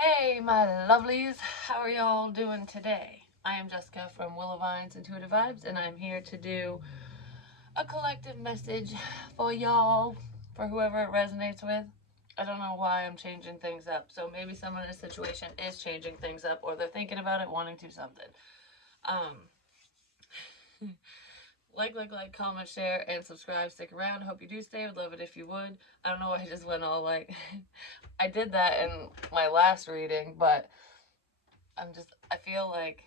Hey, my lovelies, how are y'all doing today? I am Jessica from Vine's Intuitive Vibes, and I'm here to do a collective message for y'all, for whoever it resonates with. I don't know why I'm changing things up, so maybe someone in a situation is changing things up, or they're thinking about it, wanting to something. Um, comment, share, and subscribe. Stick around. Hope you do stay. Would love it if you would. I don't know why I just went all like, I did that in my last reading, but I feel like,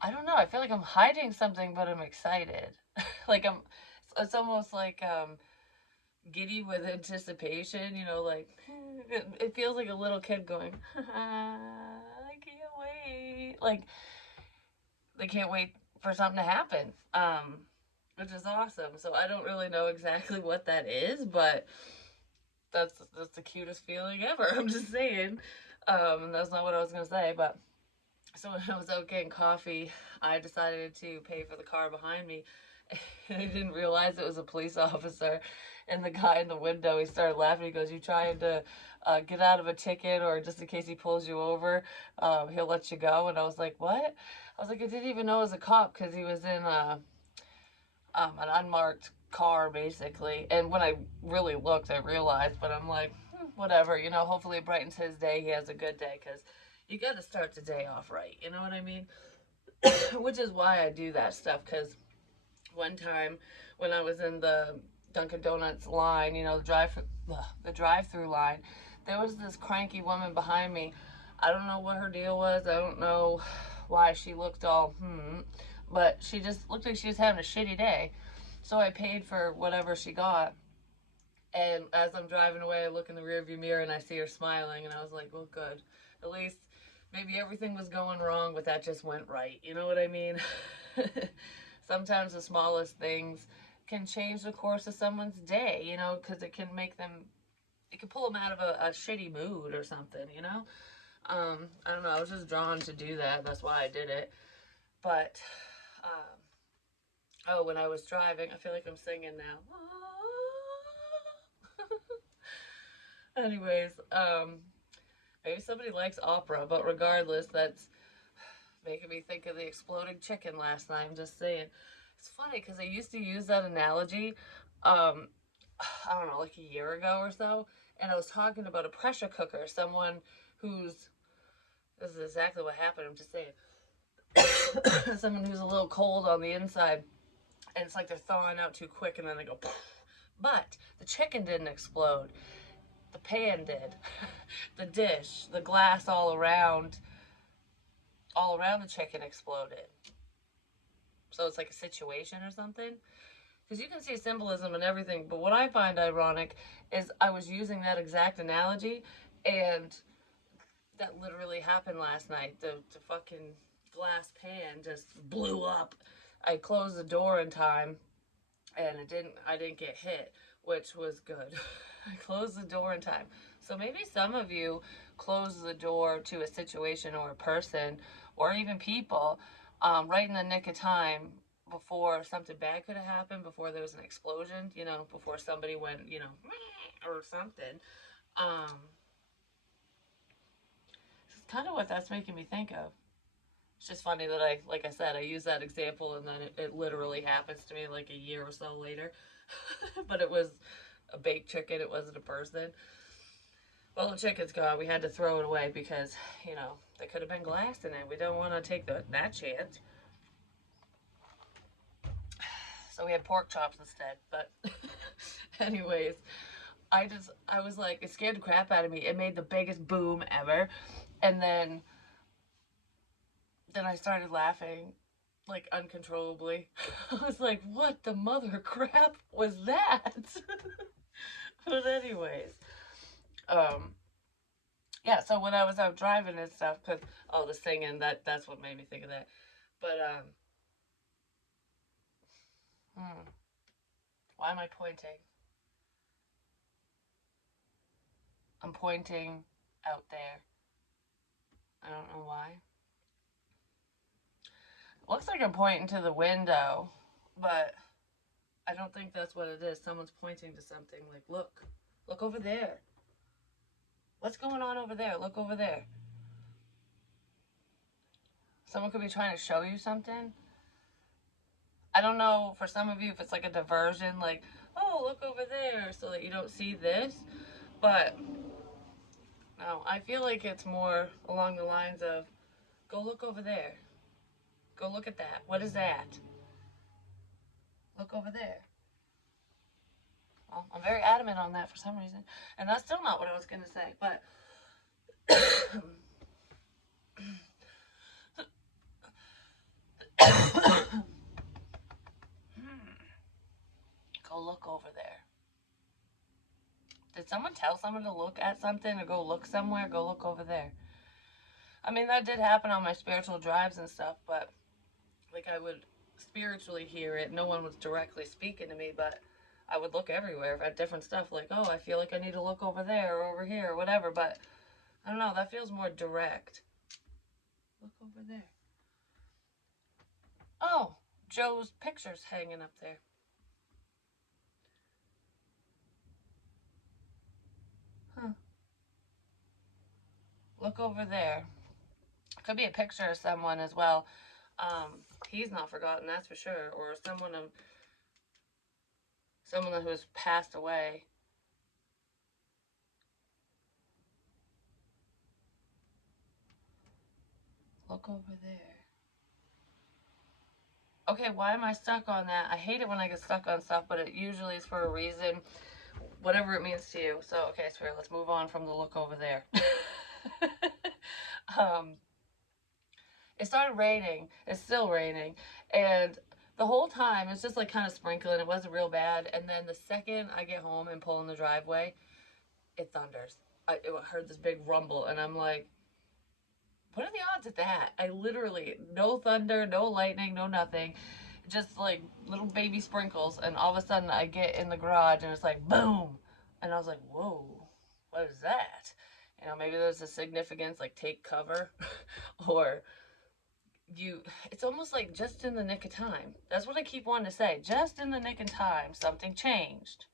I don't know, I feel like I'm hiding something, but I'm excited. like it's almost like giddy with anticipation, like, it feels like a little kid going, I can't wait. Like, they can't wait for something to happen, which is awesome. So I don't really know exactly what that is, but that's the cutest feeling ever. I'm just saying. And that's not what I was gonna say, but so when I was out getting coffee, I decided to pay for the car behind me. And I didn't realize it was a police officer. And the guy in the window, he started laughing. He goes, "You trying to get out of a ticket, or just in case he pulls you over, he'll let you go?" And I was like, "What?" I was like, "I didn't even know it was a cop because he was in an unmarked car, basically." And when I really looked, I realized, but I'm like, whatever, hopefully it brightens his day. He has a good day because you got to start the day off right. You know what I mean? Which is why I do that stuff. Because one time when I was in the Dunkin' Donuts line, the drive-through line, there was this cranky woman behind me. I don't know what her deal was. I don't know why she looked all but she just looked like she was having a shitty day. So I paid for whatever she got. And as I'm driving away, I look in the rearview mirror and I see her smiling, and I was like, well, good. At least maybe everything was going wrong, but that just went right. You know what I mean? Sometimes the smallest things can change the course of someone's day, because it can pull them out of a shitty mood or something, I don't know. I was just drawn to do that. That's why I did it. But, oh, when I was driving, I feel like I'm singing now. Anyways, maybe somebody likes opera, but regardless, that's making me think of the exploding chicken last night. I'm just saying. It's funny because I used to use that analogy, um, I don't know, like a year ago or so, and I was talking about a pressure cooker, someone who's, this is exactly what happened, I'm just saying, someone who's a little cold on the inside, and it's like they're thawing out too quick, and then they go, but the chicken didn't explode. The pan did. The dish, the glass all around the chicken exploded. So it's like a situation or something. Because you can see symbolism and everything, but what I find ironic is I was using that exact analogy, and that literally happened last night. The fucking glass pan just blew up. I closed the door in time, and I didn't get hit, which was good. I closed the door in time. So maybe some of you close the door to a situation or a person or even people, right in the nick of time, before something bad could have happened, before there was an explosion, before somebody went, or something. Um, it's kind of what that's making me think of. It's just funny that like I said, I use that example, and then it literally happens to me like a year or so later. But it was a baked chicken, it wasn't a person. Well, the chicken's gone. We had to throw it away because, there could have been glass in it. We don't want to take that chance. So we had pork chops instead. But, anyways, I was like, it scared the crap out of me. It made the biggest boom ever. And then I started laughing, like, uncontrollably. I was like, what the mother crap was that? But anyways, um, yeah. So when I was out driving and stuff, because the singing, that's what made me think of that. But why am I pointing? I'm pointing out there. I don't know why. Looks like I'm pointing to the window, but I don't think that's what it is. Someone's pointing to something like, look over there. What's going on over there? Look over there. Someone could be trying to show you something. I don't know for some of you if it's like a diversion, like, oh, look over there so that you don't see this. But no, I feel like it's more along the lines of go look over there. Go look at that. What is that? Look over there. Well, I'm very adamant on that for some reason. And that's still not what I was going to say. But go look over there. Did someone tell someone to look at something or go look somewhere? Go look over there. I mean, that did happen on my spiritual drives and stuff, but like I would spiritually hear it. No one was directly speaking to me, but I would look everywhere at different stuff. Like, oh, I feel like I need to look over there or over here or whatever. But I don't know. That feels more direct. Look over there. Oh, Joe's picture's hanging up there. Huh. Look over there. Could be a picture of someone as well. He's not forgotten, that's for sure. Or someone who has passed away. Look over there. Okay, why am I stuck on that? I hate it when I get stuck on stuff, but it usually is for a reason, whatever it means to you. So, okay, Spirit, let's move on from the look over there. um, it started raining. It's still raining. And the whole time, it's just like kind of sprinkling. It wasn't real bad. And then the second I get home and pull in the driveway, it thunders. I heard this big rumble, and I'm like, what are the odds of that? I literally, no thunder, no lightning, no nothing. Just like little baby sprinkles. And all of a sudden, I get in the garage, and it's like, boom. And I was like, whoa, what is that? You know, maybe there's a significance, like take cover, or it's almost like just in the nick of time. That's what I keep wanting to say. Just in the nick of time, something changed.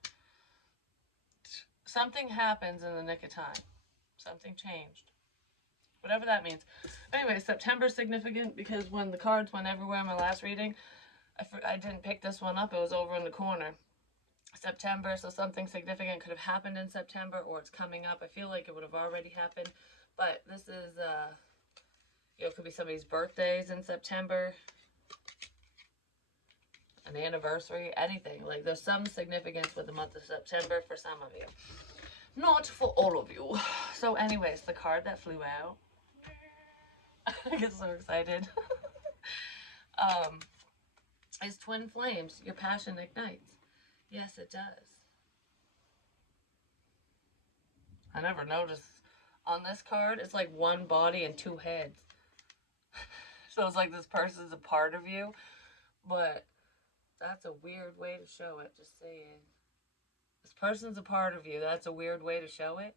Something happens in the nick of time. Something changed. Whatever that means. Anyway, September's significant because when the cards went everywhere in my last reading, I didn't pick this one up. It was over in the corner. September, so something significant could have happened in September or it's coming up. I feel like it would have already happened. But this is, it could be somebody's birthdays in September, an anniversary, anything. Like there's some significance with the month of September for some of you. Not for all of you. So anyways, the card that flew out, I get so excited, um, is Twin Flames. Your passion ignites. Yes, it does. I never noticed. On this card, it's like one body and two heads. So it's like this person's a part of you, but that's a weird way to show it, just saying. This person's a part of you. That's a weird way to show it.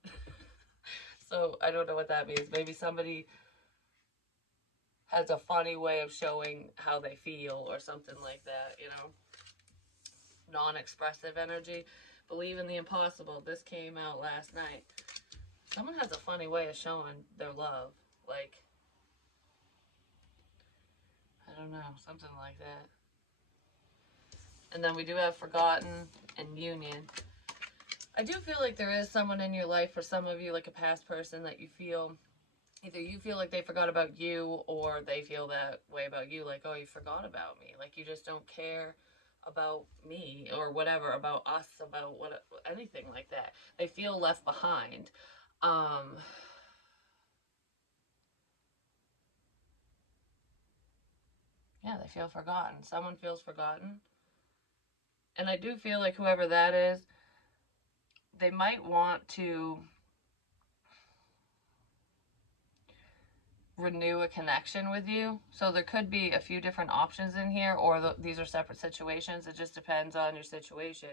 So I don't know what that means. Maybe somebody has a funny way of showing how they feel or something like that, you know? Non-expressive energy. Believe in the impossible. This came out last night. Someone has a funny way of showing their love. Like, I don't know, something like that. And then we do have forgotten and union. I do feel like there is someone in your life for some of you, like a past person that you feel, either you feel like they forgot about you or they feel that way about you, like, oh, you forgot about me. Like, you just don't care about me or whatever, about us, about what, anything like that. They feel left behind. Yeah, they feel forgotten. Someone feels forgotten. And I do feel like whoever that is, they might want to renew a connection with you. So there could be a few different options in here, or these are separate situations. It just depends on your situation.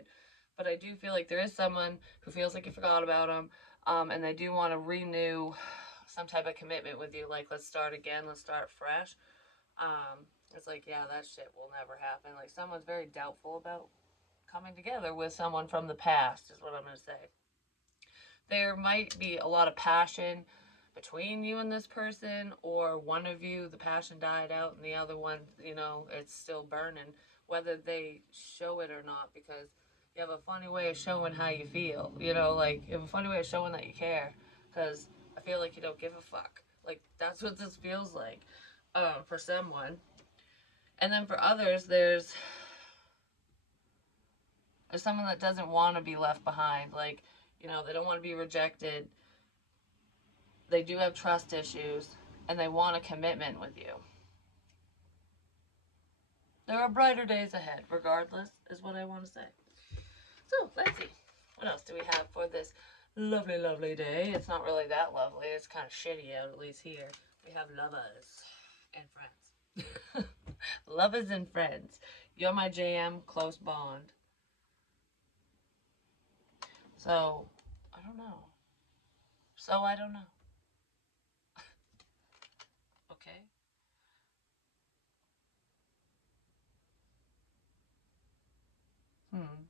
But I do feel like there is someone who feels like you forgot about them, and they do want to renew some type of commitment with you. Like, let's start again, let's start fresh. It's like, yeah, that shit will never happen. Like, someone's very doubtful about coming together with someone from the past, is what I'm going to say. there might be a lot of passion between you and this person, or one of you, the passion died out, and the other one, it's still burning, whether they show it or not, because you have a funny way of showing how you feel, like you have a funny way of showing that you care, because I feel like you don't give a fuck. Like, that's what this feels like for someone. And then for others, there's someone that doesn't want to be left behind. Like, they don't want to be rejected. They do have trust issues, and they want a commitment with you. There are brighter days ahead, regardless, is what I want to say. So, let's see. What else do we have for this lovely, lovely day? It's not really that lovely. It's kind of shitty out, at least here. We have lovers and friends. Lovers and friends. You're my jam, close bond. So, I don't know. I don't know. Okay. Hmm.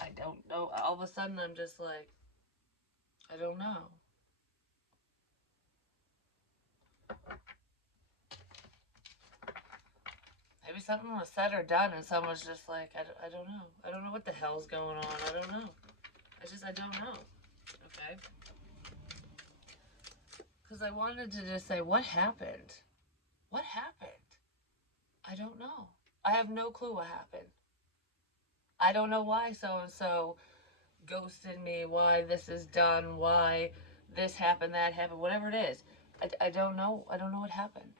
I don't know. All of a sudden, I'm just like, I don't know. Maybe something was said or done, and someone's just like, I don't know. I don't know what the hell's going on. I don't know. I don't know. Okay? Because I wanted to just say, what happened? What happened? I don't know. I have no clue what happened. I don't know why so and so ghosted me, why this is done, why this happened, that happened, whatever it is. I don't know. I don't know what happened.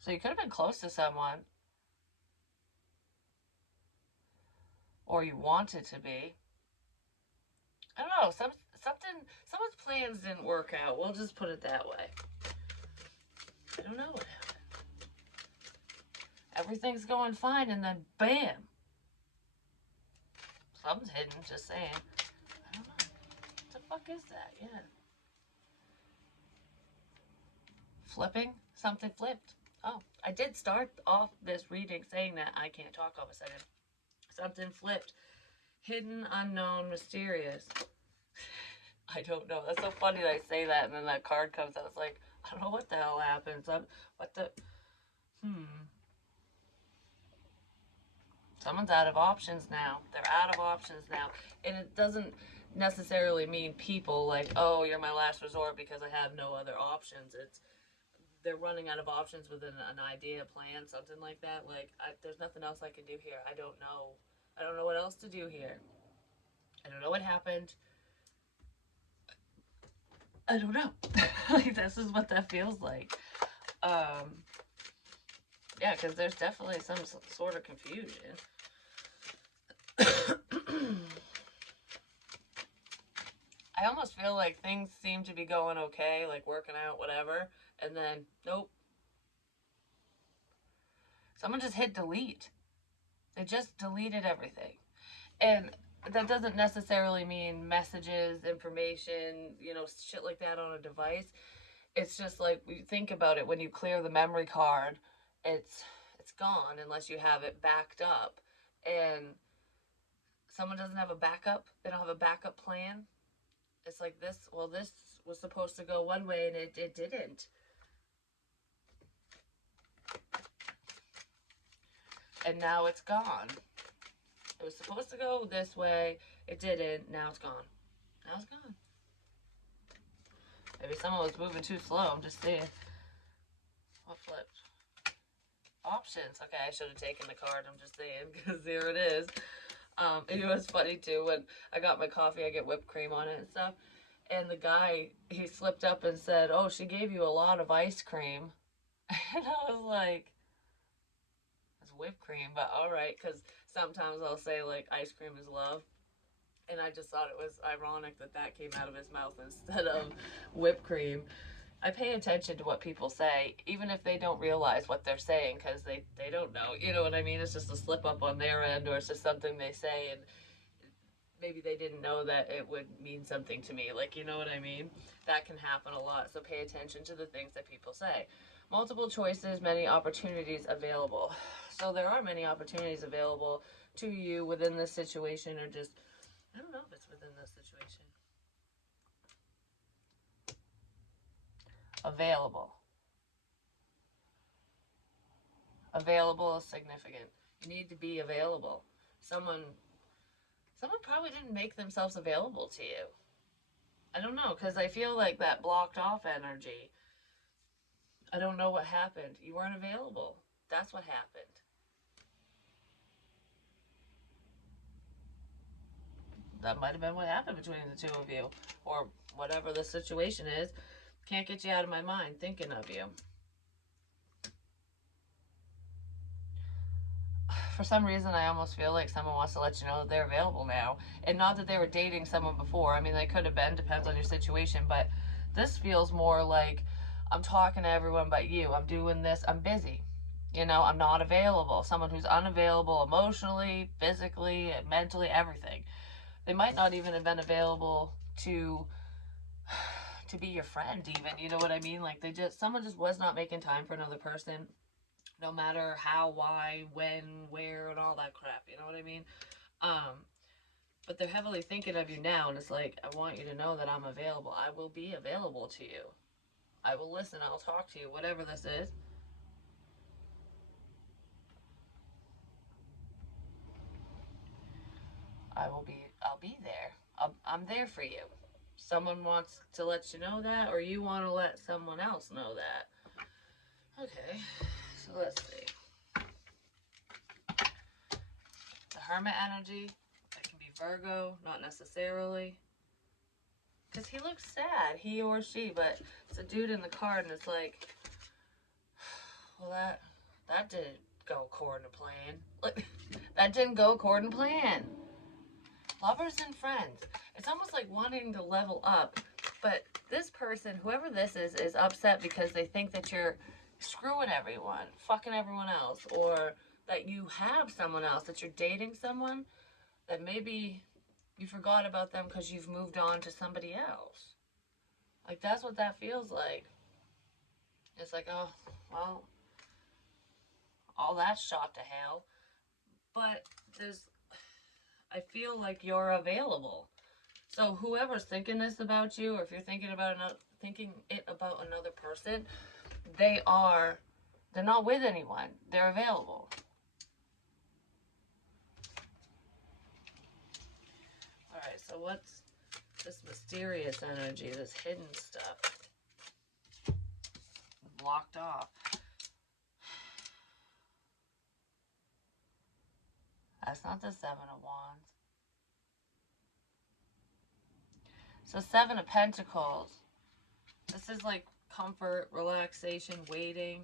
So you could have been close to someone, or you wanted to be. I don't know. Someone's plans didn't work out. We'll just put it that way. I don't know what happened. Everything's going fine, and then bam, something's hidden. Just saying. I don't know. What the fuck is that? Yeah. Flipping? Something flipped. Oh, I did start off this reading saying that I can't talk all of a sudden. Something flipped. Hidden, unknown, mysterious. I don't know. That's so funny that I say that and then that card comes out. It's like, I don't know what the hell happens. What the. Someone's out of options now. They're out of options now. And it doesn't necessarily mean people like, oh, you're my last resort because I have no other options. It's they're running out of options with an idea, a plan, something like that. Like, there's nothing else I can do here. I don't know. I don't know what else to do here. I don't know what happened. I don't know. Like, this is what that feels like. Um, yeah, because there's definitely some sort of confusion. I almost feel like things seem to be going okay, like working out, whatever, and then nope. Someone just hit delete. They just deleted everything. And that doesn't necessarily mean messages, information, shit like that on a device. It's just like you think about it when you clear the memory card, it's gone unless you have it backed up. And someone doesn't have a backup, they don't have a backup plan. It's like this was supposed to go one way and it didn't. And now it's gone. It was supposed to go this way, it didn't, now it's gone. Now it's gone. Maybe someone was moving too slow, I'm just saying. What flipped? Options. Okay, I should have taken the card, I'm just saying, because there it is. It was funny too, when I got my coffee, I get whipped cream on it and stuff. And the guy, he slipped up and said, oh, she gave you a lot of ice cream. And I was like, it's whipped cream, but all right, because sometimes I'll say, like, ice cream is love. And I just thought it was ironic that that came out of his mouth instead of whipped cream. I pay attention to what people say, even if they don't realize what they're saying, because they don't know. You know what I mean? It's just a slip up on their end, or it's just something they say, and maybe they didn't know that it would mean something to me. Like, you know what I mean? That can happen a lot. So pay attention to the things that people say. Multiple choices, many opportunities available. So there are many opportunities available to you within this situation, or just, I don't know if it's within this situation. Available. Available is significant. You need to be available. Someone probably didn't make themselves available to you. I don't know, because I feel like that blocked off energy. I don't know what happened. You weren't available. That's what happened. That might have been what happened between the two of you, or whatever the situation is. Can't get you out of my mind thinking of you. For some reason, I almost feel like someone wants to let you know that they're available now. And not that they were dating someone before. I mean, they could have been, depends on your situation. But this feels more like I'm talking to everyone but you. I'm doing this. I'm busy. I'm not available. Someone who's unavailable emotionally, physically, mentally, everything. They might not even have been available to be your friend even, you know what I mean? Like someone just was not making time for another person, no matter how, why, when, where, and all that crap, you know what I mean? But they're heavily thinking of you now, and it's like, I want you to know that I'm available. I will be available to you. I will listen. I'll talk to you, whatever this is. I'll be there. I'm there for you. Someone wants to let you know that, or you want to let someone else know that. Okay, so let's see. The Hermit energy, that can be Virgo, not necessarily. Because he looks sad, he or she, but it's a dude in the card, and it's like, well, that didn't go according to plan. Like, that didn't go according to plan. Lovers and friends. It's almost like wanting to level up, but this person, whoever this is upset because they think that you're screwing everyone, fucking everyone else, or that you have someone else, that you're dating someone, that maybe you forgot about them because you've moved on to somebody else. Like, that's what that feels like. It's like, oh, well, all that shot to hell. But I feel like you're available. So whoever's thinking this about you, or if you're thinking it about another person, they're not with anyone. They're available. All right, so what's this mysterious energy, this hidden stuff? Blocked off. That's not the Seven of Wands. So Seven of Pentacles. This is like comfort, relaxation, waiting.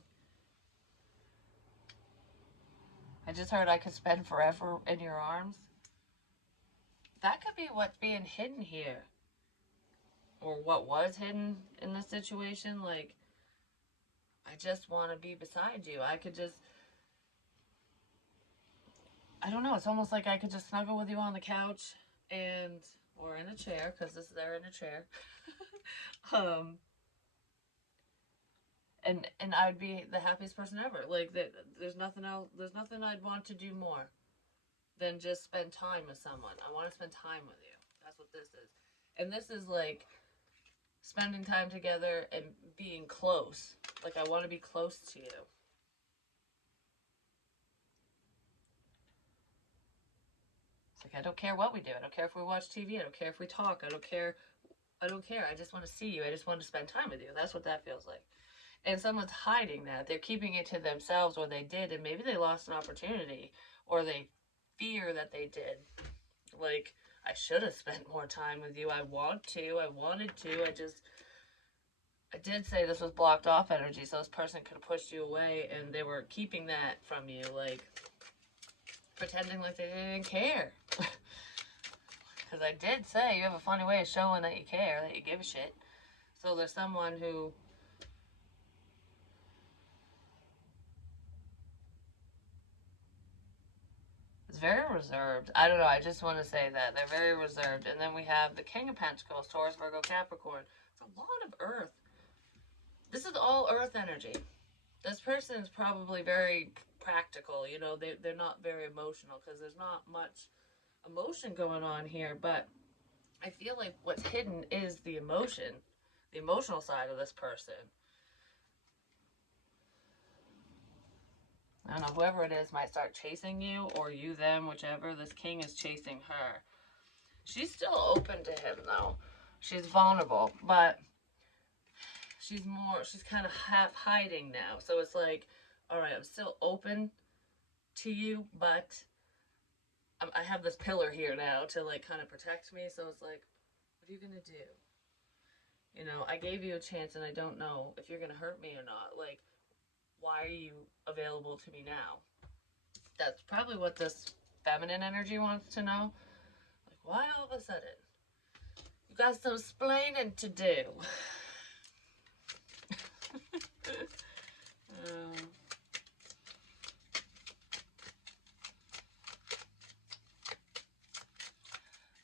I just heard I could spend forever in your arms. That could be what's being hidden here. Or what was hidden in this situation. Like, I just want to be beside you. I don't know. It's almost like I could just snuggle with you on the couch or in a chair, because they're in a chair. And I'd be the happiest person ever. Like, there's nothing else. There's nothing I'd want to do more than just spend time with someone. I want to spend time with you. That's what this is. And this is like spending time together and being close. Like, I want to be close to you. It's like, I don't care what we do. I don't care if we watch TV. I don't care if we talk. I don't care. I just want to see you. I just want to spend time with you. That's what that feels like. And someone's hiding that. They're keeping it to themselves, or they did, and maybe they lost an opportunity, or they fear that they did. Like, I should have spent more time with you. I wanted to. I did say this was blocked off energy, so this person could have pushed you away, and they were keeping that from you, like, pretending like they didn't care. Because I did say you have a funny way of showing that you care, that you give a shit. So there's someone who is very reserved. I don't know. I just want to say that. They're very reserved. And then we have the King of Pentacles, Taurus, Virgo, Capricorn. It's a lot of Earth. This is all Earth energy. This person's probably very practical. You know, they're not very emotional because there's not much emotion going on here. But I feel like what's hidden is the emotion, the emotional side of this person. I don't know, whoever it is might start chasing you, or you them, whichever. This king is chasing her. She's still open to him, though. She's vulnerable, but she's kind of half hiding now. So it's like, all right, I'm still open to you, but I have this pillar here now to like kind of protect me. So it's like, what are you going to do? You know, I gave you a chance and I don't know if you're going to hurt me or not. Like, why are you available to me now? That's probably what this feminine energy wants to know. Like, why all of a sudden? You got some splaining to do. um,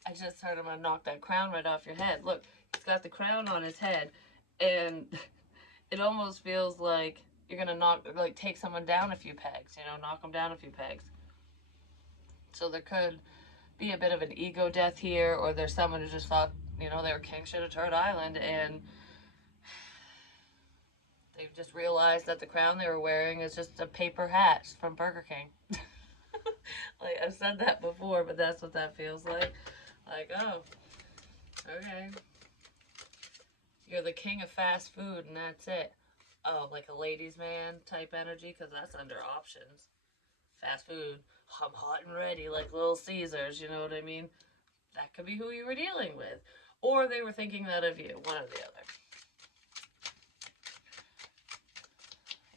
I just heard him gonna knock that crown right off your head. Look, he's got the crown on his head, and it almost feels like you're gonna take someone down a few pegs. You know, knock them down a few pegs. So there could be a bit of an ego death here, or there's someone who just thought, you know, they were king shit of Turd Island, and they've just realized that the crown they were wearing is just a paper hat from Burger King. Like, I've said that before, but that's what that feels like. Like, oh, okay. You're the king of fast food, and that's it. Oh, like a ladies' man type energy, because that's under options. Fast food. I'm hot and ready, like Little Caesars, you know what I mean? That could be who you were dealing with. Or they were thinking that of you, one or the other.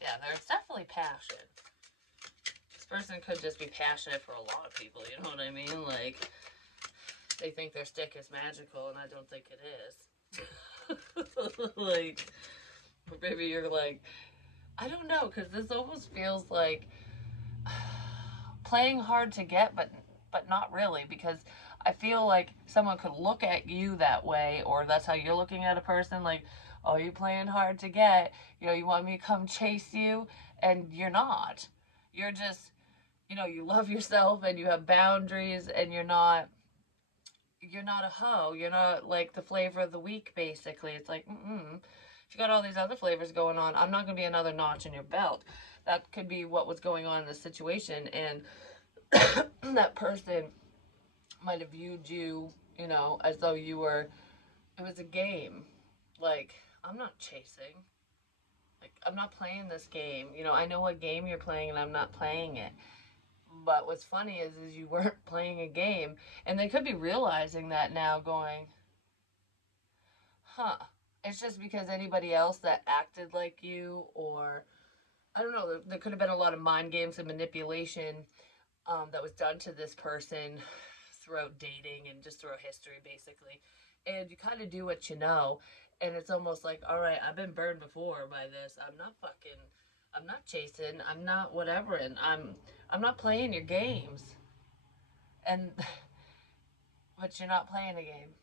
Yeah, there's definitely passion. This person could just be passionate for a lot of people, you know what I mean? Like, they think their stick is magical, and I don't think it is. Like, maybe you're like, I don't know, because this almost feels like playing hard to get, but not really, because I feel like someone could look at you that way, or that's how you're looking at a person, like, oh, you playing hard to get, you know, you want me to come chase you, and you're not. You're just, you know, you love yourself and you have boundaries, and you're not a hoe. You're not like the flavor of the week, basically. It's like, if you got all these other flavors going on, I'm not going to be another notch in your belt. That could be what was going on in the situation. And that person might have viewed you, you know, as though it was a game. Like, I'm not chasing. Like, I'm not playing this game. You know, I know what game you're playing and I'm not playing it. But what's funny is you weren't playing a game. And they could be realizing that now, going, huh, it's just because anybody else that acted like you, or I don't know, there could have been a lot of mind games and manipulation that was done to this person throughout dating and just throughout history, basically. And you kind of do what you know. And it's almost like, all right, I've been burned before by this. I'm not chasing, I'm not whatever, and I'm not playing your games. And, but you're not playing a game.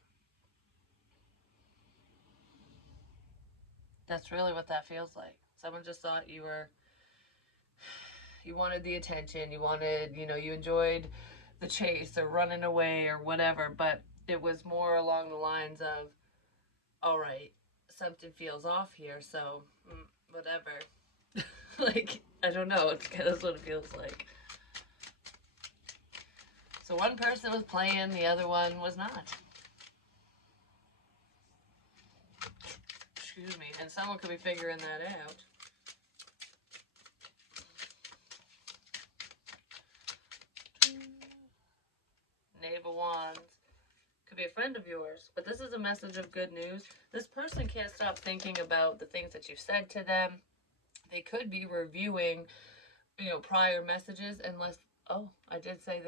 That's really what that feels like. Someone just thought you wanted the attention, you wanted, you know, you enjoyed the chase or running away or whatever, but it was more along the lines of, all right, something feels off here, so whatever. Like, I don't know, it's kind of what it feels like. So one person was playing, the other one was not. Excuse me, and someone could be figuring that out. Knave of Wands. Could be a friend of yours, but this is a message of good news. This person can't stop thinking about the things that you've said to them. They could be reviewing, you know, prior messages, unless, oh, I did say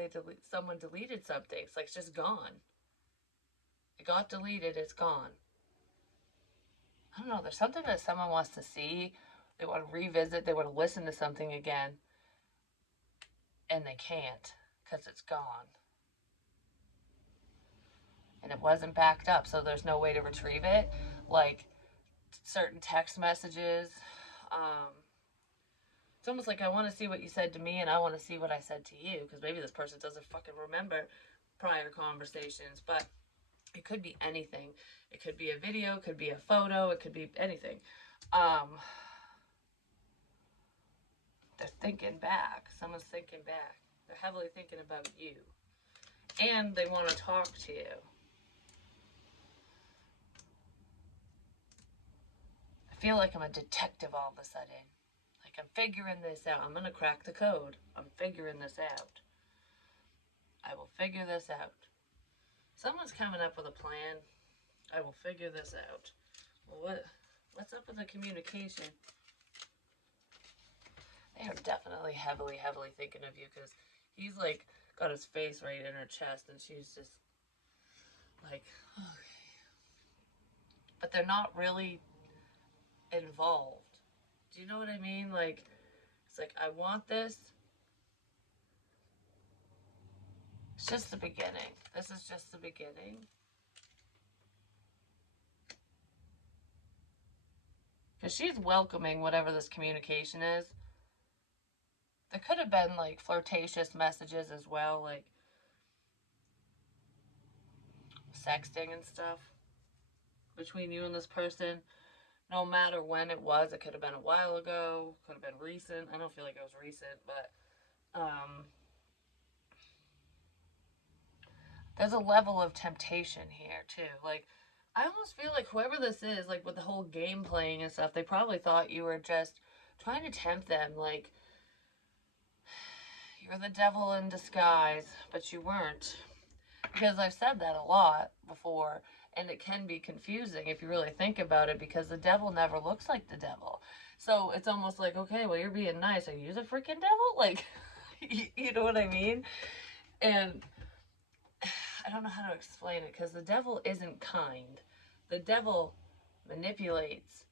someone deleted something. It's like it's just gone. It got deleted, it's gone. I don't know, there's something that someone wants to see. They want to revisit, they want to listen to something again, and they can't because it's gone. And it wasn't backed up, so there's no way to retrieve it. Like certain text messages, um, It's almost like I want to see what you said to me and I want to see what I said to you, because maybe this person doesn't fucking remember prior conversations, but it could be anything. It could be a video, it could be a photo, it could be anything. Um, they're thinking back. Someone's thinking back. They're heavily thinking about you. And they want to talk to you. I feel like I'm a detective all of a sudden. Like I'm figuring this out. I'm going to crack the code. I'm figuring this out. I will figure this out. Someone's coming up with a plan. I will figure this out. Well, what's up with the communication? They are definitely heavily thinking of you, because he's like got his face right in her chest and she's just like, okay. But they're not really involved. Do you know what I mean? Like, it's like, I want this. It's just the beginning. This is just the beginning. Because she's welcoming whatever this communication is. There could have been like flirtatious messages as well, like sexting and stuff between you and this person. No matter when it was, it could have been a while ago, could have been recent. I don't feel like it was recent, but there's a level of temptation here too. Like, I almost feel like whoever this is, like with the whole game playing and stuff, they probably thought you were just trying to tempt them. Like, you're the devil in disguise, but you weren't. Because I've said that a lot before, and it can be confusing if you really think about it, because the devil never looks like the devil. So it's almost like, okay, well, you're being nice. Are you the freaking devil? Like, you know what I mean? And I don't know how to explain it, because the devil isn't kind. The devil manipulates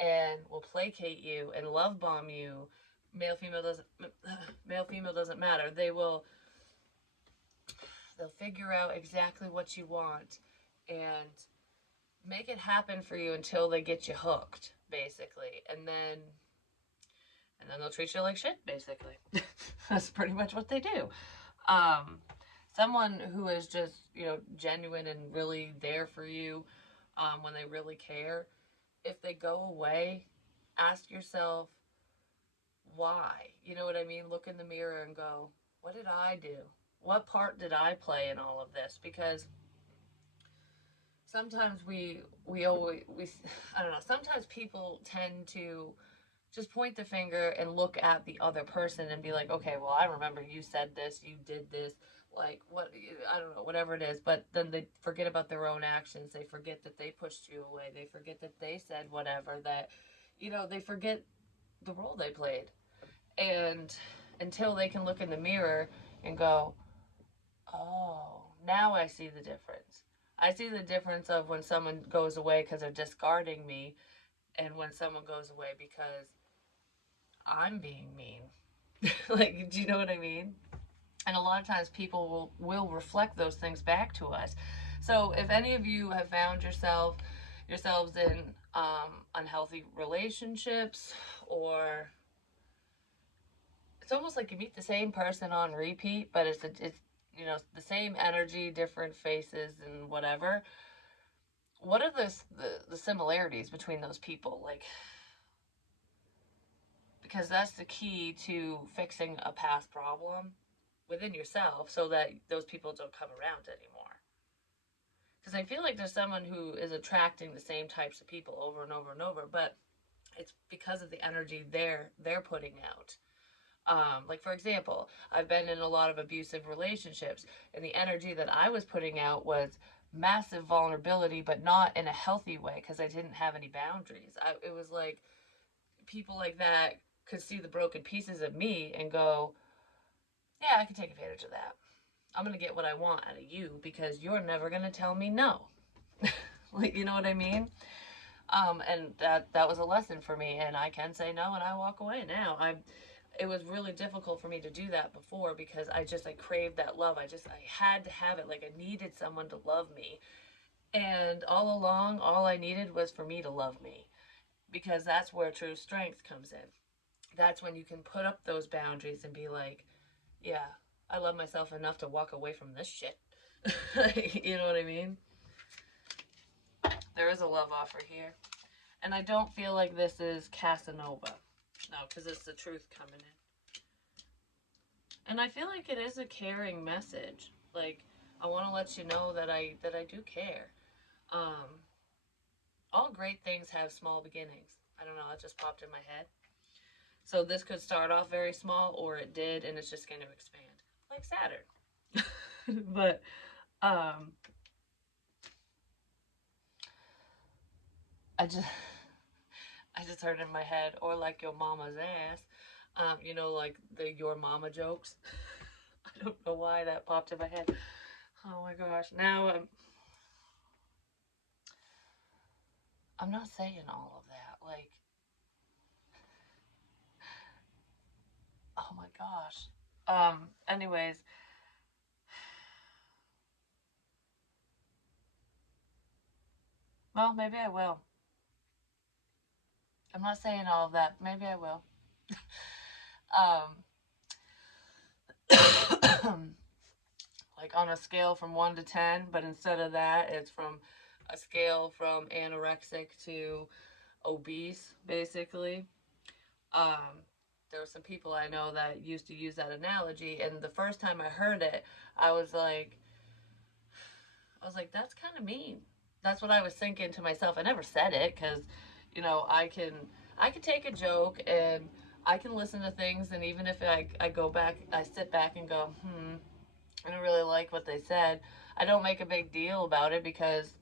and will placate you and love bomb you. Male female doesn't matter. They'll figure out exactly what you want and make it happen for you until they get you hooked, basically. And then they'll treat you like shit, basically. That's pretty much what they do. Um, Someone who is just, genuine and really there for you, when they really care, if they go away, ask yourself why. You know what I mean? Look in the mirror and go, what did I do? What part did I play in all of this? Because sometimes we always we I don't know. Sometimes people tend to just point the finger and look at the other person and be like, okay, well, I remember you said this, you did this, like, what, I don't know, whatever it is. But then they forget about their own actions. They forget that they pushed you away. They forget that they said whatever, that, they forget the role they played. And until they can look in the mirror and go, oh, now I see the difference. I see the difference of when someone goes away because they're discarding me, and when someone goes away because I'm being mean. Like, do you know what I mean? And a lot of times people will reflect those things back to us. So if any of you have found yourselves in unhealthy relationships, or it's almost like you meet the same person on repeat, but it's the same energy, different faces, and whatever. What are the similarities between those people? Like, because that's the key to fixing a past problem within yourself, so that those people don't come around anymore. Because I feel like there's someone who is attracting the same types of people over and over and over, but it's because of the energy they're putting out. Like, for example, I've been in a lot of abusive relationships, and the energy that I was putting out was massive vulnerability, but not in a healthy way, because I didn't have any boundaries. It was like people like that could see the broken pieces of me and go, yeah, I can take advantage of that. I'm going to get what I want out of you because you're never going to tell me no. Like, you know what I mean? And that was a lesson for me, and I can say no and I walk away now. It was really difficult for me to do that before, because I craved that love. I had to have it. Like, I needed someone to love me. And all along, all I needed was for me to love me, because that's where true strength comes in. that's when you can put up those boundaries and be like, yeah, I love myself enough to walk away from this shit. You know what I mean? There is a love offer here. And I don't feel like this is Casanova. No, because it's the truth coming in. And I feel like it is a caring message. Like, I want to let you know that I do care. Um, all great things have small beginnings. I don't know, it just popped in my head. So this could start off very small, or it did, and it's just going to expand, like Saturn. But um, I just I just heard in my head, or like your mama's ass. Like the your mama jokes. I don't know why that popped in my head. Oh my gosh! Now I'm not saying all of that. Like, oh my gosh. Anyways, well, maybe I will. I'm not saying all of that. Maybe I will. Like on a scale from 1 to 10, but instead of that, it's from a scale from anorexic to obese, basically. Um, there were some people I know that used to use that analogy, and the first time I heard it, I was like, that's kind of mean. That's what I was thinking to myself. I never said it because, I can take a joke and I can listen to things, and even if I go back, I sit back and go, I don't really like what they said. I don't make a big deal about it because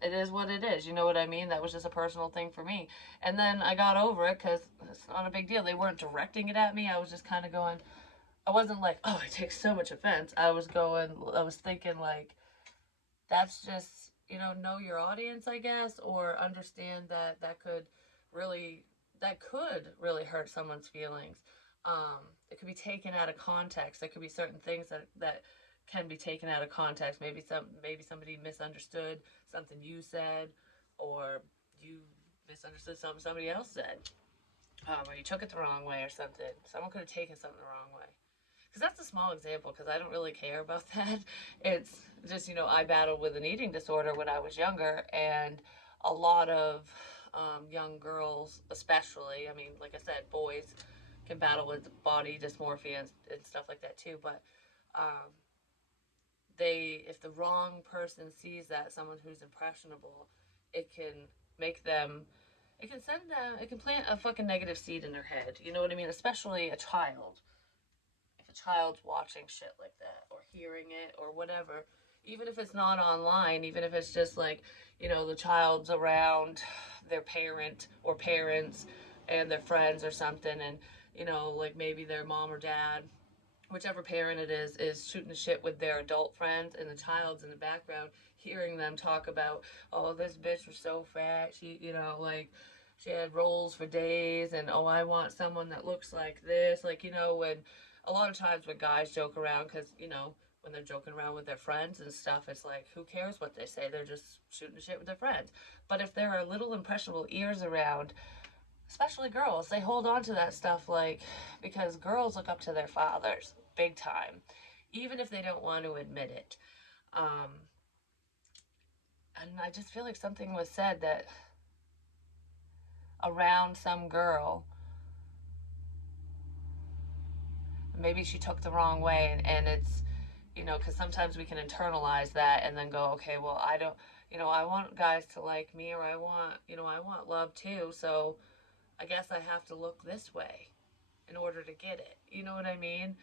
it is what it is. You know what I mean? That was just a personal thing for me. And then I got over it because it's not a big deal. They weren't directing it at me. I was just kind of going, I wasn't like, oh, I take so much offense. I was thinking like, that's just, know your audience, I guess, or understand that really, that could really hurt someone's feelings. It could be taken out of context. There could be certain things that can be taken out of context. Maybe somebody misunderstood something you said, or you misunderstood something somebody else said, or you took it the wrong way or something. Someone could have taken something the wrong way. Because that's a small example, because I don't really care about that. It's just, I battled with an eating disorder when I was younger, and a lot of young girls, especially, I mean, like I said, boys can battle with body dysmorphia and stuff like that too, but um, if the wrong person sees that, someone who's impressionable, it can make them, it can send them, it can plant a fucking negative seed in their head. You know what I mean? Especially a child, if a child's watching shit like that or hearing it or whatever, even if it's not online, even if it's just like, the child's around their parent or parents and their friends or something, and, like maybe their mom or dad, whichever parent it is shooting the shit with their adult friends, and the child's in the background hearing them talk about, oh, this bitch was so fat, she, like, she had rolls for days, and oh, I want someone that looks like this, like, when a lot of times when guys joke around, because, when they're joking around with their friends and stuff, it's like, who cares what they say, they're just shooting the shit with their friends. But if there are little impressionable ears around, especially girls, they hold on to that stuff, like, because girls look up to their fathers big time, even if they don't want to admit it. um and I just feel like something was said that around some girl, maybe she took the wrong way, and it's, because sometimes we can internalize that and then go, okay, well, I don't, I want guys to like me, or I want love too, so I guess I have to look this way in order to get it. You know what I mean?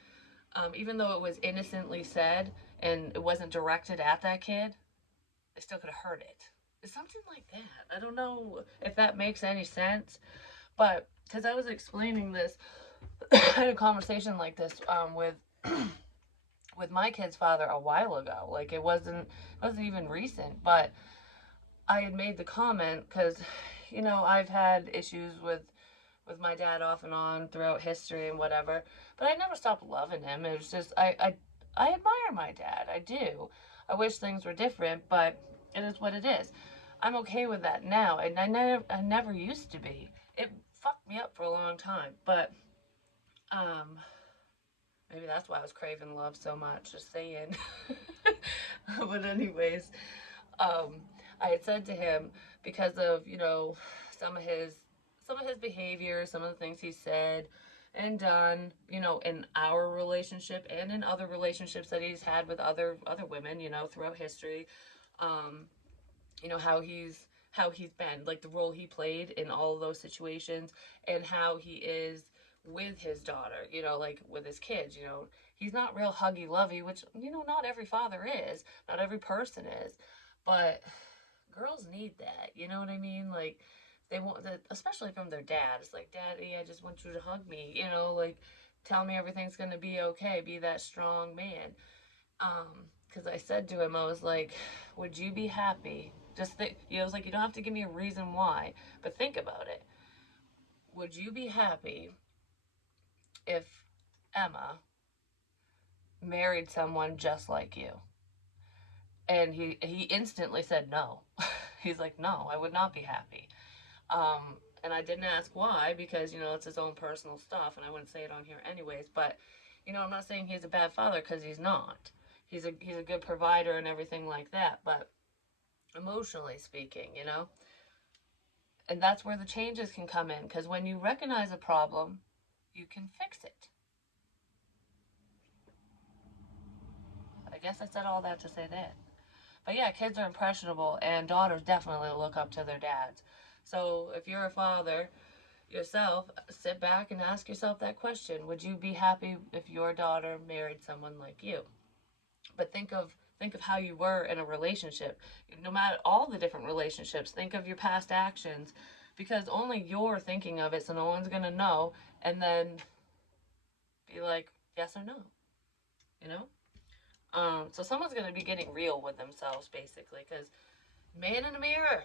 Even though it was innocently said and it wasn't directed at that kid, they still could have heard it. It's something like that. I don't know if that makes any sense, but because I was explaining this, I had a conversation like this with with my kid's father a while ago. Like, it wasn't even recent, but I had made the comment because, I've had issues with my dad off and on throughout history and whatever, but I never stopped loving him. It was just I admire my dad. I do. I wish things were different, but it is what it is. I'm okay with that now, and I never used to be. It fucked me up for a long time, but Um, Maybe that's why I was craving love so much, just saying. But anyways, um, I had said to him, because of, some of his some of his behavior, some of the things he said and done, in our relationship and in other relationships that he's had with other women, throughout history. Um, how he's been, like the role he played in all of those situations, and how he is with his daughter, like with his kids. He's not real huggy lovey, which, not every father is, not every person is, but girls need that, you know what I mean? Like, they want that, especially from their dad. It's like, Daddy, I just want you to hug me, like, tell me everything's gonna be okay, be that strong man. Because I said to him, I was like, would you be happy? Just think, I was like, you don't have to give me a reason why, but think about it. Would you be happy if Emma married someone just like you? And he instantly said no. He's like, no, I would not be happy. And I didn't ask why, because, it's his own personal stuff, and I wouldn't say it on here anyways. But, I'm not saying he's a bad father, because he's not. He's a good provider and everything like that. But emotionally speaking, and that's where the changes can come in, because when you recognize a problem, you can fix it. I guess I said all that to say that. But yeah, kids are impressionable, and daughters definitely look up to their dads. So if you're a father yourself, sit back and ask yourself that question. Would you be happy if your daughter married someone like you? But think of how you were in a relationship. No matter all the different relationships, think of your past actions, because only you're thinking of it, so no one's going to know, and then be like, yes or no, you know? So someone's going to be getting real with themselves, basically, because man in the mirror.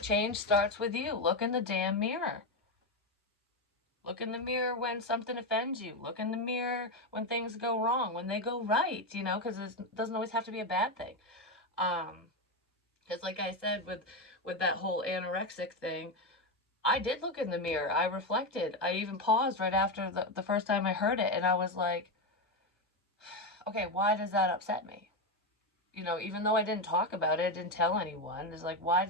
Change starts with you. Look in the damn mirror. Look in the mirror when something offends you. Look in the mirror when things go wrong, when they go right, because it doesn't always have to be a bad thing. Because like I said, with that whole anorexic thing, I did look in the mirror. I reflected. I even paused right after the first time I heard it, and I was like, okay, why does that upset me? Even though I didn't talk about it, I didn't tell anyone. It's like, why?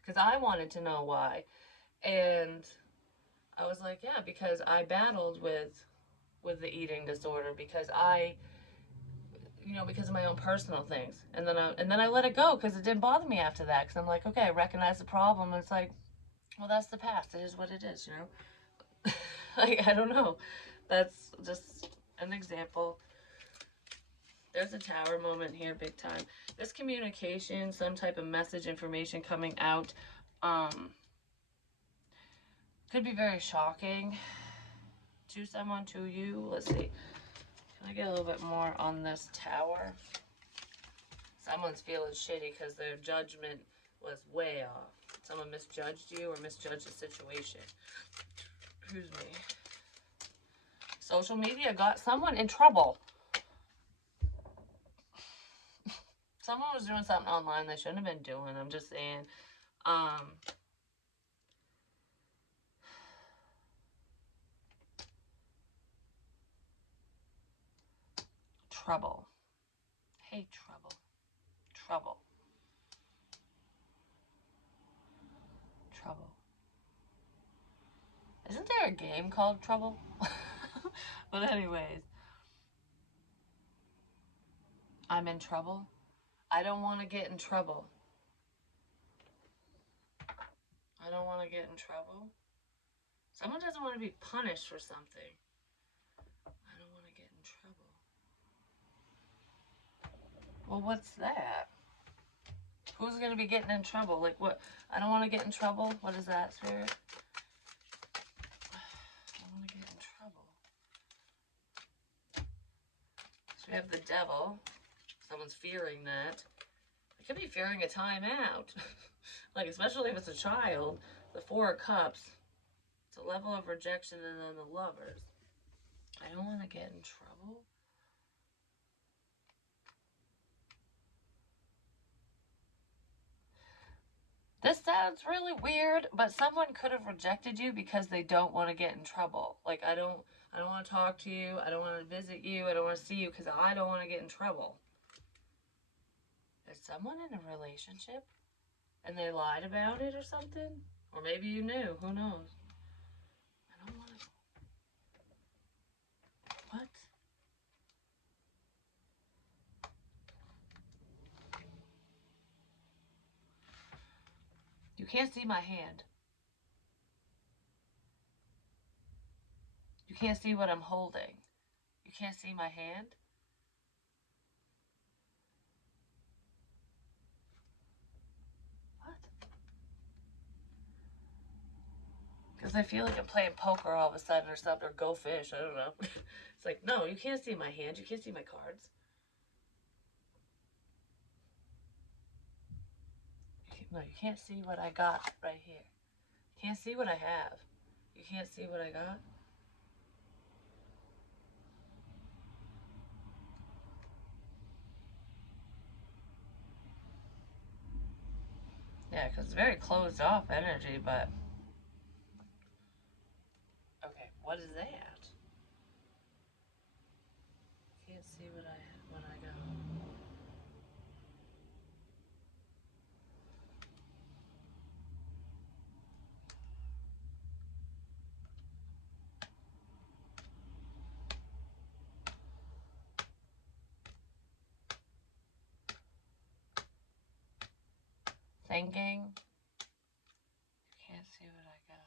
Because I wanted to know why. And I was like, yeah, because I battled with the eating disorder, because of my own personal things, and then I let it go, because it didn't bother me after that, because I'm like, okay, I recognize the problem, and it's like, well, that's the past. It is what it is. Like, I don't know. That's just an example. There's a tower moment here, big time. This communication, some type of message, information coming out, could be very shocking to someone, to you. Let's see. Can I get a little bit more on this tower? Someone's feeling shitty because their judgment was way off. Someone misjudged you or misjudged the situation. Excuse me. Social media got someone in trouble. Someone was doing something online they shouldn't have been doing. I'm just saying. Trouble. Hey, trouble. Trouble. Trouble. Isn't there a game called Trouble? But anyways, I'm in trouble. I don't want to get in trouble. I don't want to get in trouble. Someone doesn't want to be punished for something. I don't want to get in trouble. Well, what's that? Who's going to be getting in trouble? Like, what? I don't want to get in trouble. What is that, Spirit? I don't want to get in trouble. So we have the devil. Someone's fearing that. It could be fearing a timeout. Like, especially if it's a child. The Four of Cups. It's a level of rejection, and then the Lovers. I don't want to get in trouble. This sounds really weird, but someone could have rejected you because they don't want to get in trouble. Like, I don't want to talk to you. I don't want to visit you. I don't want to see you because I don't want to get in trouble. Is someone in a relationship and they lied about it or something? Or maybe you knew. Who knows? I don't want to. What? You can't see my hand. You can't see what I'm holding. You can't see my hand. What? Because I feel like I'm playing poker all of a sudden or something, or go fish. I don't know. It's like, no, you can't see my hand. You can't see my cards. No, you can't see what I got right here. You can't see what I have. You can't see what I got. Yeah, because it's very closed off energy, but. Okay, what is that? Can't see what I got. Thinking. Can't see what I got.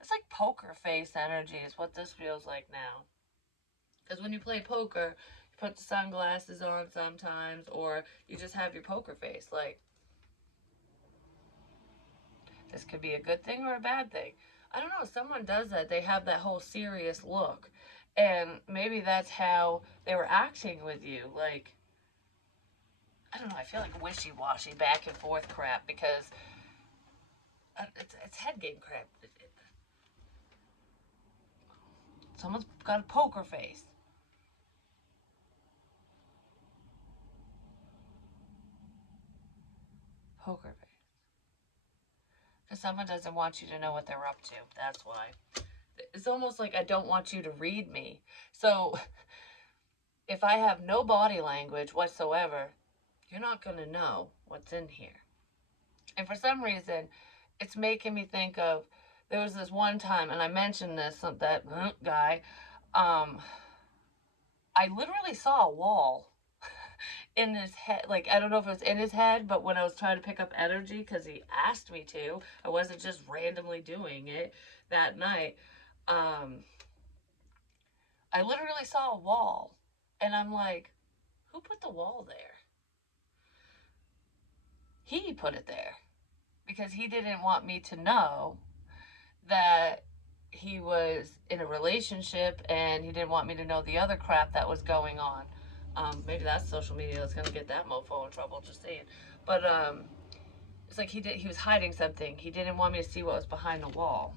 It's like poker face energy is what this feels like now. Because when you play poker, you put the sunglasses on sometimes, or you just have your poker face. Like, this could be a good thing or a bad thing. I don't know. Someone does that. They have that whole serious look. And maybe that's how they were acting with you. Like, I don't know. I feel like wishy washy, back and forth crap because it's head game crap. Someone's got a poker face. Poker face. Because someone doesn't want you to know what they're up to. That's why. It's almost like I don't want you to read me. So if I have no body language whatsoever, you're not going to know what's in here. And for some reason, it's making me think of there was this one time, and I mentioned this, that guy. Um, I literally saw a wall in his head. Like, I don't know if it was in his head, but when I was trying to pick up energy because he asked me to, I wasn't just randomly doing it that night. Um, I literally saw a wall, and I'm like, who put the wall there? He put it there because he didn't want me to know that he was in a relationship and he didn't want me to know the other crap that was going on. Maybe that's social media that's gonna get that mofo in trouble. Just saying. But it's like he was hiding something. He didn't want me to see what was behind the wall.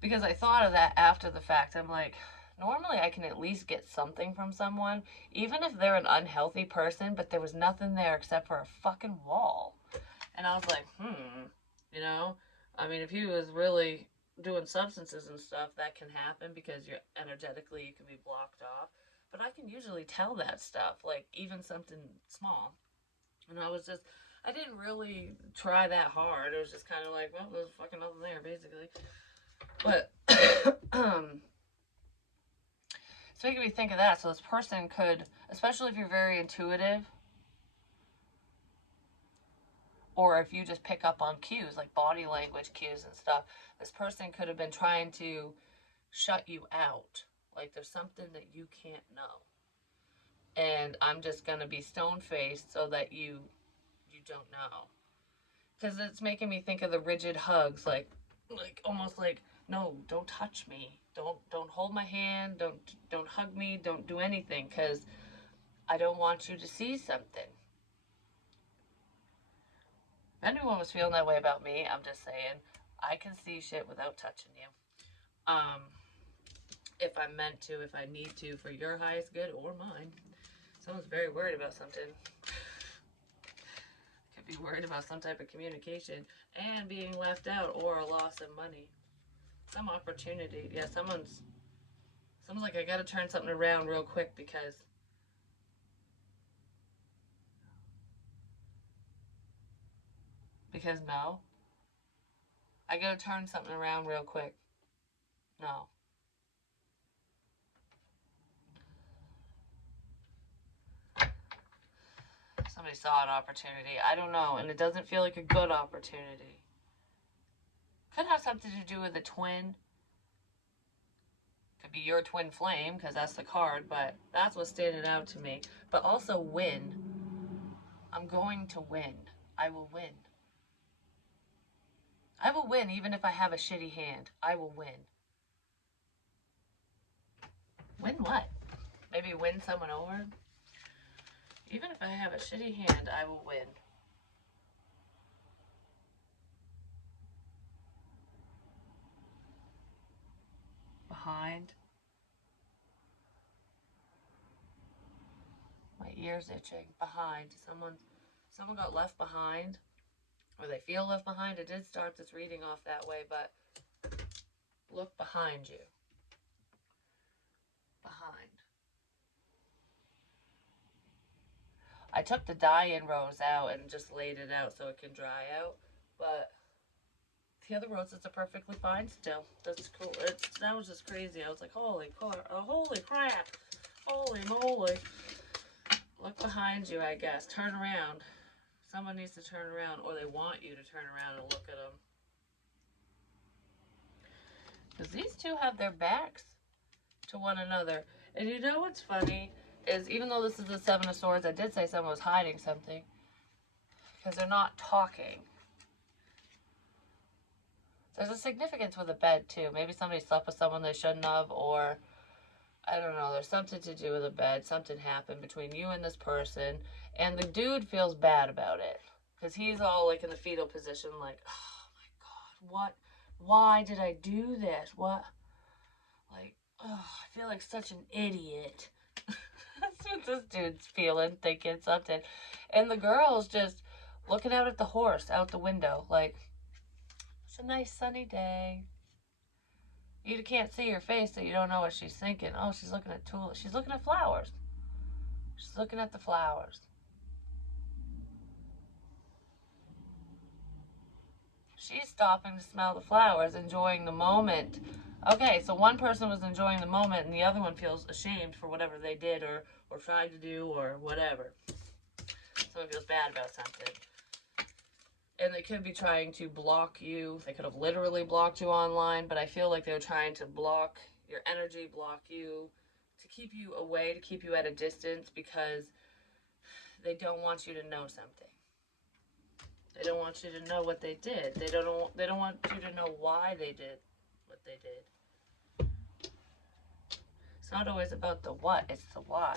Because I thought of that after the fact. I'm like, normally I can at least get something from someone, even if they're an unhealthy person, but there was nothing there except for a fucking wall. And I was like, you know? I mean, if he was really doing substances and stuff, that can happen because you're energetically, you can be blocked off. But I can usually tell that stuff, like even something small. And I didn't really try that hard. It was just kind of like, well, there's fucking nothing there, basically. But it's making me think of that. So this person could, especially if you're very intuitive, or if you just pick up on cues like body language cues and stuff, this person could have been trying to shut you out. Like there's something that you can't know, and I'm just gonna be stone faced so that you don't know. Because it's making me think of the rigid hugs, like almost like, no, don't touch me, don't hold my hand, don't hug me, don't do anything, because I don't want you to see something. If anyone was feeling that way about me, I'm just saying, I can see shit without touching you. Um, if I'm meant to, if I need to, for your highest good or mine. Someone's very worried about something. Could be worried about some type of communication and being left out or a loss of money. Some opportunity. Yeah, someone's like, I gotta turn something around real quick because no. I gotta turn something around real quick. No. Somebody saw an opportunity. I don't know, and it doesn't feel like a good opportunity. Could have something to do with a twin. Could be your twin flame, because that's the card, but that's what's standing out to me. But also win. I'm going to win. I will win. I will win even if I have a shitty hand. I will win. Win what? Maybe win someone over? Even if I have a shitty hand, I will win. Behind. My ear's itching. Behind. Someone got left behind. Or they feel left behind. It did start this reading off that way, but look behind you. Behind. I took the die-in rose out and just laid it out so it can dry out, but the other roses are perfectly fine still. That's cool. That was just crazy. I was like, holy crap, holy moly. Look behind you, I guess. Turn around. Someone needs to turn around, or they want you to turn around and look at them. Because these two have their backs to one another. And you know what's funny is, even though this is the Seven of Swords, I did say someone was hiding something. Because they're not talking. There's a significance with a bed, too. Maybe somebody slept with someone they shouldn't have, or I don't know, there's something to do with a bed. Something happened between you and this person, and the dude feels bad about it. Because he's all, like, in the fetal position, like, oh, my God, why did I do this? What? Like, oh, I feel like such an idiot. That's what this dude's feeling, thinking something. And the girl's just looking out at the horse out the window, like, it's a nice sunny day. You can't see her face, so you don't know what she's thinking. Oh, she's looking at tulips. She's looking at flowers. She's looking at the flowers. She's stopping to smell the flowers, enjoying the moment. Okay, so one person was enjoying the moment, and the other one feels ashamed for whatever they did or tried to do or whatever. Someone feels bad about something. And they could be trying to block you. They could have literally blocked you online, but I feel like they're trying to block your energy, block you, to keep you away, to keep you at a distance, because they don't want you to know something. They don't want you to know what they did. They don't want you to know why they did what they did. It's not always about the what, it's the why.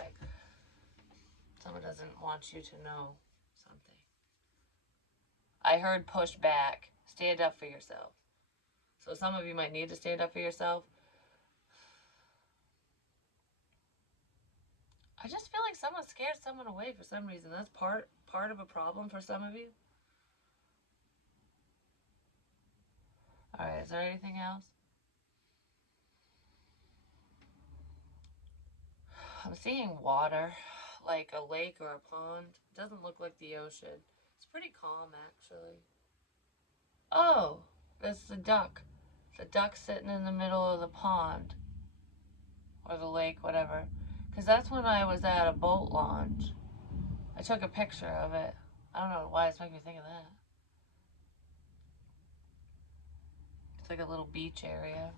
Someone doesn't want you to know something. I heard push back. Stand up for yourself. So some of you might need to stand up for yourself. I just feel like someone scared someone away for some reason. That's part of a problem for some of you. Alright, is there anything else? I'm seeing water, like a lake or a pond. It doesn't look like the ocean. It's pretty calm, actually. Oh, that's the duck. The duck sitting in the middle of the pond. Or the lake, whatever. Because that's when I was at a boat launch. I took a picture of it. I don't know why it's making me think of that. It's like a little beach area.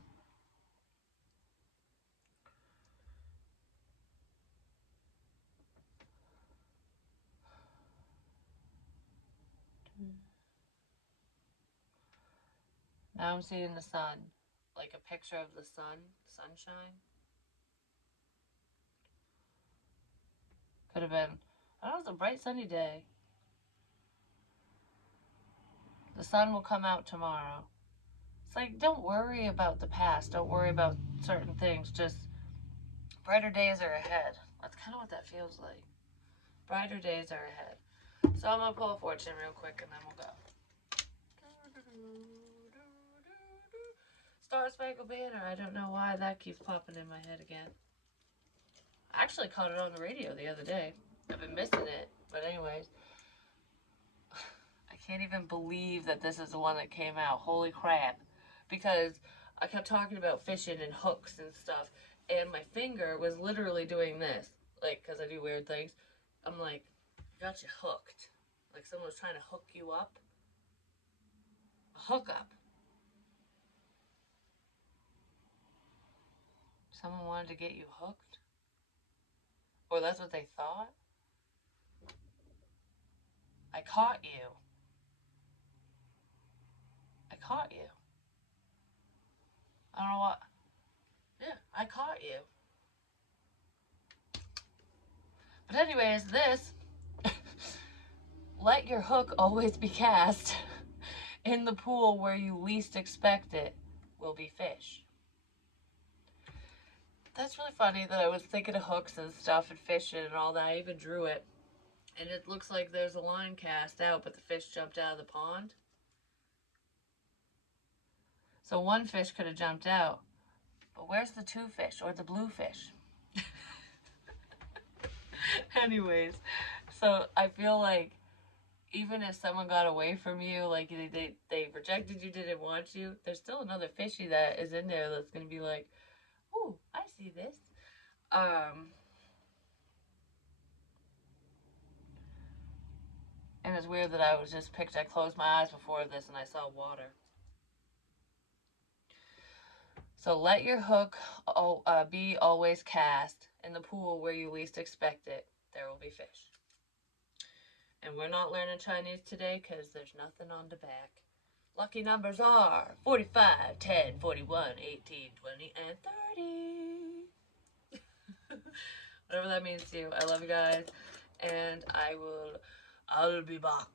Now I'm seeing the sun. Like a picture of the sun. Sunshine. Could have been, I don't know, it's a bright sunny day. The sun will come out tomorrow. It's like, don't worry about the past. Don't worry about certain things. Just brighter days are ahead. That's kind of what that feels like. Brighter days are ahead. So I'm gonna pull a fortune real quick and then we'll go. Star Spangled Banner. I don't know why that keeps popping in my head again. I actually caught it on the radio the other day. I've been missing it. But anyways. I can't even believe that this is the one that came out. Holy crap. Because I kept talking about fishing and hooks and stuff. And my finger was literally doing this. Like, because I do weird things. I'm like, I got you hooked. Like someone was trying to hook you up. A hookup. Someone wanted to get you hooked? Or that's what they thought? I caught you. I caught you. I don't know what. Yeah, I caught you. But anyways, this, let your hook always be cast in the pool where you least expect it will be fish. That's really funny that I was thinking of hooks and stuff and fishing and all that. I even drew it. And it looks like there's a line cast out, but the fish jumped out of the pond. So one fish could have jumped out. But where's the two fish or the blue fish? Anyways, so I feel like even if someone got away from you, like they rejected you, didn't want you, there's still another fishy that is in there that's going to be like, ooh, I see this. And it's weird that I closed my eyes before this and I saw water. So let your hook be always cast in the pool where you least expect it. There will be fish. And we're not learning Chinese today because there's nothing on the back. Lucky numbers are 45, 10, 41, 18, 20, and 30. Whatever that means to you. I love you guys. And I'll be back.